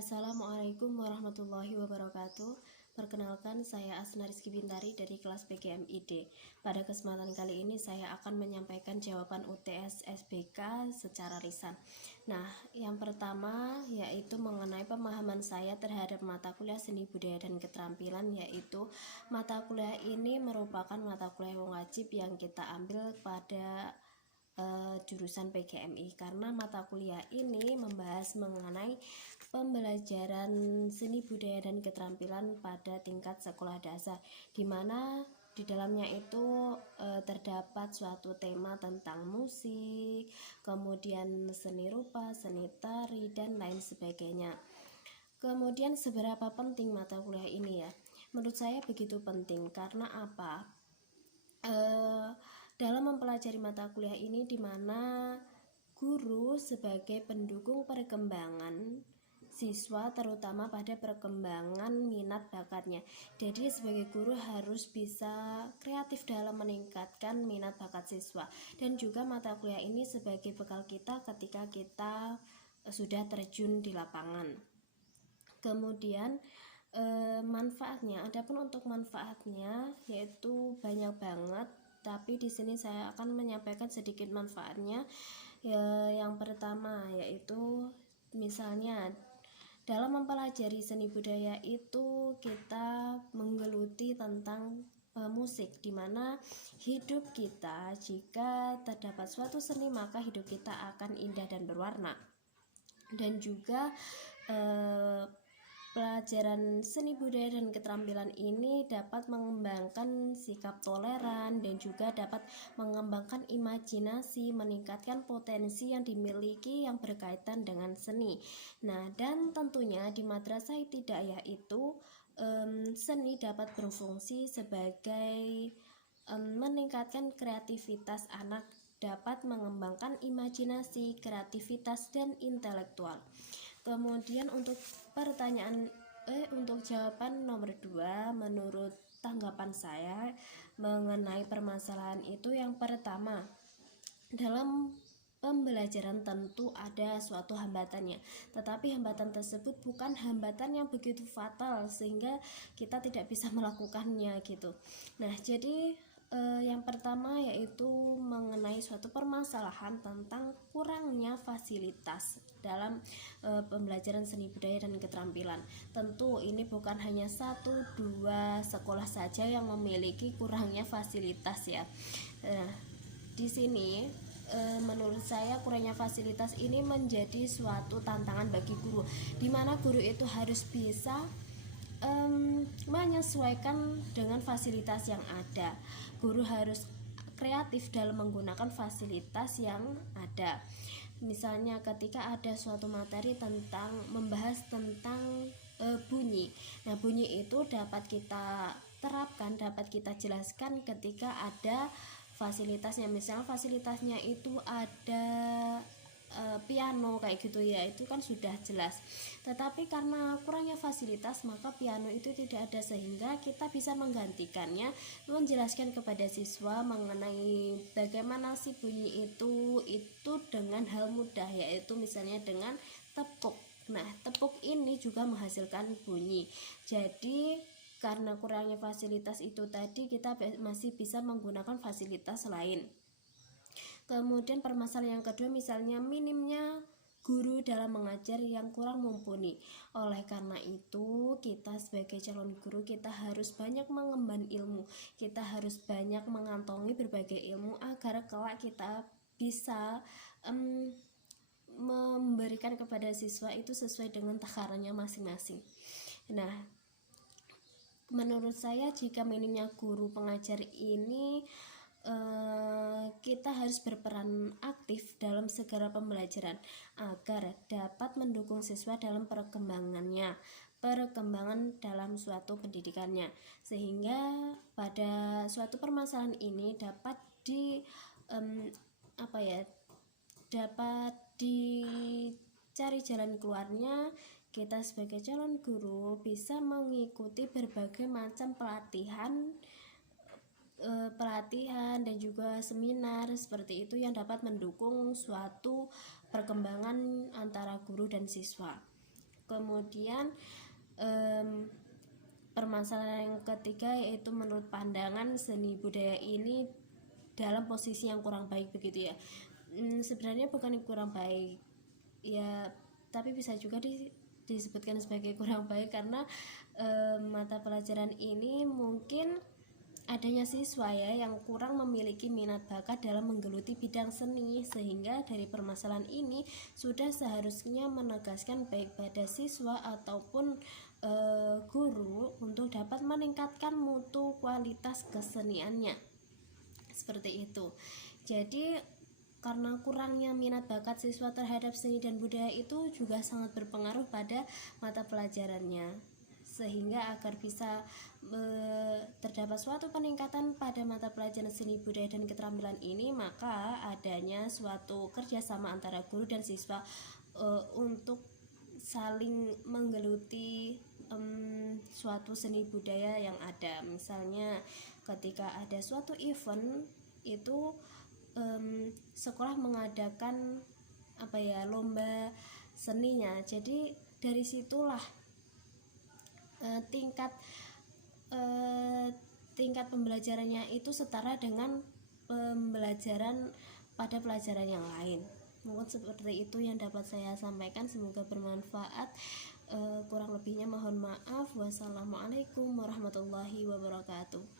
Assalamualaikum warahmatullahi wabarakatuh. Perkenalkan, saya Asna Rizky Bintari dari kelas PGMID. Pada kesempatan kali ini saya akan menyampaikan jawaban UTS SBK secara lisan. Nah, yang pertama yaitu mengenai pemahaman saya terhadap mata kuliah Seni Budaya dan Keterampilan, yaitu mata kuliah ini merupakan mata kuliah wajib yang kita ambil pada jurusan PGMI, karena mata kuliah ini membahas mengenai pembelajaran seni budaya dan keterampilan pada tingkat sekolah dasar, di mana di dalamnya itu terdapat suatu tema tentang musik, kemudian seni rupa, seni tari, dan lain sebagainya. Kemudian seberapa penting mata kuliah ini ya? Menurut saya begitu penting, karena apa? Dalam mempelajari mata kuliah ini, di mana guru sebagai pendukung perkembangan siswa, terutama pada perkembangan minat bakatnya. Jadi sebagai guru harus bisa kreatif dalam meningkatkan minat bakat siswa, dan juga mata kuliah ini sebagai bekal kita ketika kita sudah terjun di lapangan. Kemudian manfaatnya, adapun untuk manfaatnya yaitu banyak banget, tapi di sini saya akan menyampaikan sedikit manfaatnya. Yang pertama yaitu misalnya dalam mempelajari seni budaya itu kita menggeluti tentang musik, dimana hidup kita, jika terdapat suatu seni maka hidup kita akan indah dan berwarna. Dan juga pelajaran seni budaya dan keterampilan ini dapat mengembangkan sikap toleran dan juga dapat mengembangkan imajinasi, meningkatkan potensi yang dimiliki yang berkaitan dengan seni. Nah, dan tentunya di madrasah ibtidaiyah itu seni dapat berfungsi sebagai meningkatkan kreativitas anak, dapat mengembangkan imajinasi, kreativitas, dan intelektual. Kemudian untuk jawaban nomor 2, menurut tanggapan saya mengenai permasalahan itu, yang pertama, dalam pembelajaran tentu ada suatu hambatannya, tetapi hambatan tersebut bukan hambatan yang begitu fatal sehingga kita tidak bisa melakukannya gitu. Nah, jadi yang pertama yaitu mengenai suatu permasalahan tentang kurangnya fasilitas dalam pembelajaran seni budaya dan keterampilan. Tentu ini bukan hanya 1-2 sekolah saja yang memiliki kurangnya fasilitas ya. Di sini menurut saya kurangnya fasilitas ini menjadi suatu tantangan bagi guru, di mana guru itu harus bisa menyesuaikan dengan fasilitas yang ada. Guru harus kreatif dalam menggunakan fasilitas yang ada. Misalnya ketika ada suatu materi tentang membahas tentang bunyi. Nah, bunyi itu dapat kita terapkan, dapat kita jelaskan ketika ada fasilitasnya. Misalnya fasilitasnya itu ada piano kayak gitu ya, itu kan sudah jelas. Tetapi karena kurangnya fasilitas maka piano itu tidak ada, sehingga kita bisa menggantikannya, menjelaskan kepada siswa mengenai bagaimana si bunyi itu dengan hal mudah, yaitu misalnya dengan tepuk. Nah, tepuk ini juga menghasilkan bunyi. Jadi karena kurangnya fasilitas itu tadi, kita masih bisa menggunakan fasilitas lain. Kemudian permasalahan yang kedua, misalnya minimnya guru dalam mengajar yang kurang mumpuni. Oleh karena itu, kita sebagai calon guru kita harus banyak mengemban ilmu, kita harus banyak mengantongi berbagai ilmu agar kelak kita bisa memberikan kepada siswa itu sesuai dengan takarannya masing-masing. Nah, menurut saya jika minimnya guru pengajar ini, kita harus berperan aktif dalam segala pembelajaran agar dapat mendukung siswa dalam perkembangan dalam suatu pendidikannya, sehingga pada suatu permasalahan ini dapat dapat dicari jalan keluarnya. Kita sebagai calon guru bisa mengikuti berbagai macam pelatihan dan juga seminar seperti itu yang dapat mendukung suatu perkembangan antara guru dan siswa. Kemudian permasalahan yang ketiga yaitu menurut pandangan seni budaya ini dalam posisi yang kurang baik begitu ya. Sebenarnya bukan kurang baik ya, tapi bisa juga disebutkan sebagai kurang baik karena mata pelajaran ini mungkin adanya siswa ya yang kurang memiliki minat bakat dalam menggeluti bidang seni, sehingga dari permasalahan ini sudah seharusnya menegaskan baik pada siswa ataupun guru untuk dapat meningkatkan mutu kualitas keseniannya seperti itu. Jadi karena kurangnya minat bakat siswa terhadap seni dan budaya itu juga sangat berpengaruh pada mata pelajarannya, sehingga agar bisa terdapat suatu peningkatan pada mata pelajaran seni budaya dan keterampilan ini, maka adanya suatu kerjasama antara guru dan siswa untuk saling menggeluti suatu seni budaya yang ada. Misalnya ketika ada suatu event itu sekolah mengadakan lomba seninya, jadi dari situlah tingkat pembelajarannya itu setara dengan pembelajaran pada pelajaran yang lain. Mungkin seperti itu yang dapat saya sampaikan, semoga bermanfaat. Kurang lebihnya mohon maaf. Wassalamualaikum warahmatullahi wabarakatuh.